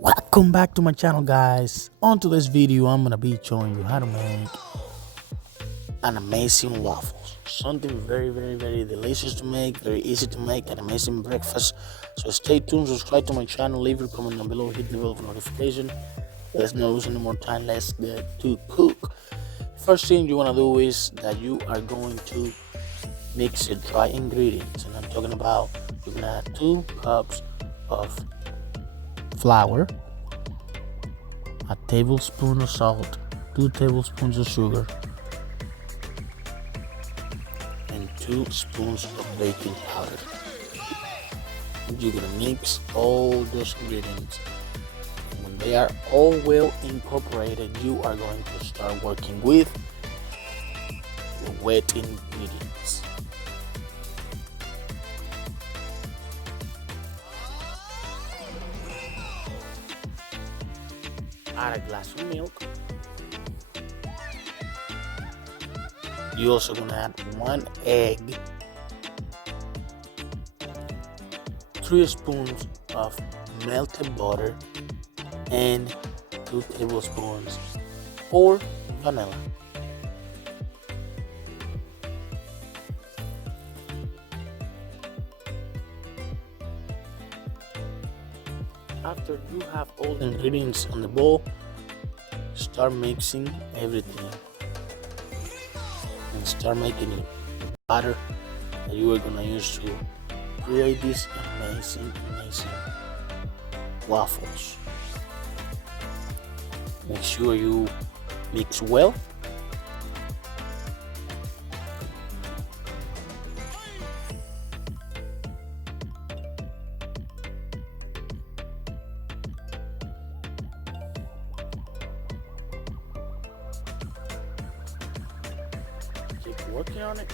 Welcome back to my channel, guys. On today's video I'm gonna be showing you how to make an amazing waffles, something very delicious to make, very easy to make, an amazing breakfast. So stay tuned, subscribe to my channel, leave your comment down below, hit the bell for notification. Let's not lose any more time, let's get to cook. First thing you want to do is that you are going to mix the dry ingredients, and I'm talking about you're gonna add 2 cups of flour, a tablespoon of salt, 2 tablespoons of sugar, and 2 spoons of baking powder. You're gonna mix all those ingredients, and when they are all well incorporated, you are going to start working with the wet ingredients. Add a glass of milk. You're also gonna add 1 egg, 3 spoons of melted butter, and 2 tablespoons or vanilla. After you have all the ingredients on the bowl, start mixing everything and start making it batter that you are gonna use to create these amazing waffles. Make sure you mix well. Keep working on it.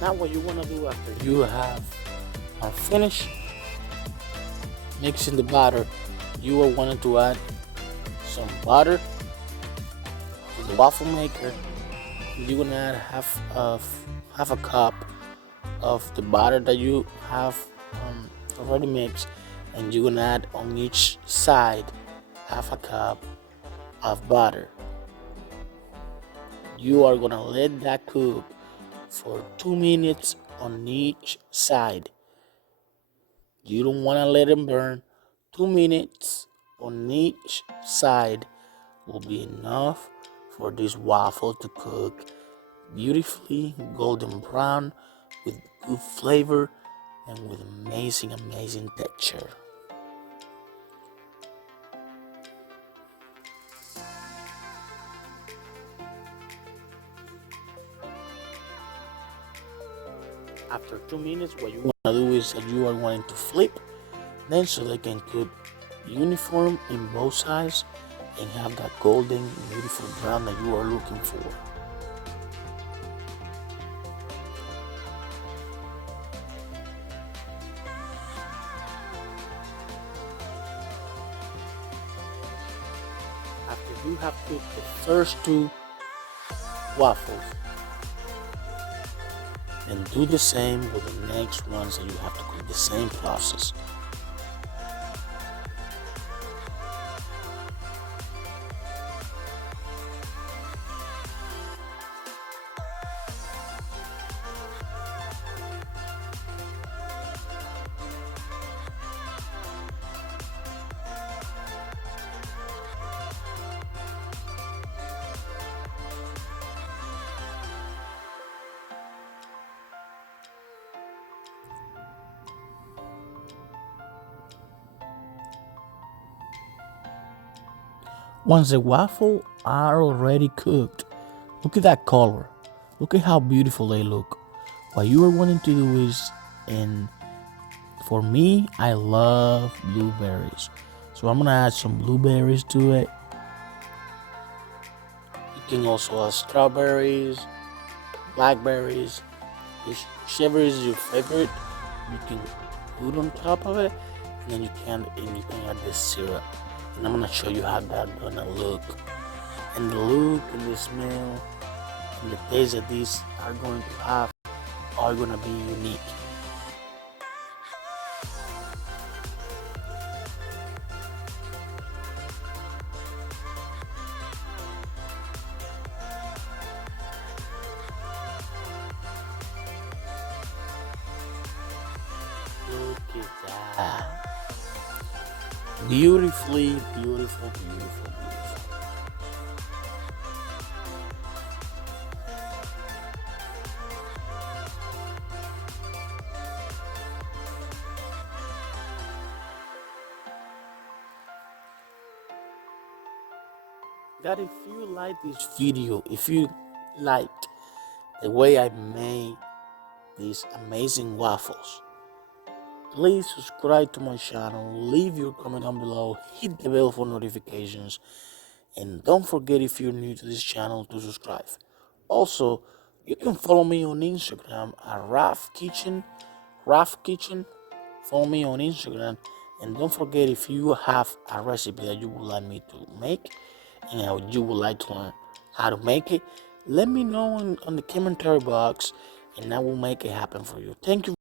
Now what you want to do after you are finished mixing the batter, you are wanting to add some butter to the waffle maker. You're gonna add half a cup of the butter that you have already mixed, and you're gonna add on each side half a cup of butter. You are gonna let that cook for 2 minutes on each side. You don't want to let them burn. 2 minutes on each side will be enough for this waffle to cook beautifully golden brown with good flavor and with amazing texture. After 2 minutes, what you want to do is that you are wanting to flip then, so they can cook uniform in both sides and have that golden beautiful brown that you are looking for. After you have cooked the first 2 waffles, and do the same with the next ones, and you have to cook the same process. Once the waffles are already cooked, look at that color. Look at how beautiful they look. What you are wanting to do is, and for me, I love blueberries. So I'm gonna add some blueberries to it. You can also add strawberries, blackberries, whichever is your favorite. You can put on top of it, and then you can add the syrup. And I'm gonna show you how that's gonna look, and the look and the smell and the taste that these are going to have are going to be unique. Look at that. Beautifully, beautiful, beautiful, beautiful. God, if you like this video, if you like the way I made these amazing waffles, please subscribe to my channel, leave your comment down below, hit the bell for notifications, and don't forget, if you're new to this channel, to subscribe. Also, you can follow me on Instagram at Raf Kitchen. Follow me on Instagram, and don't forget, if you have a recipe that you would like me to make and how you would like to learn how to make it, let me know on the commentary box, and I will make it happen for you. Thank you.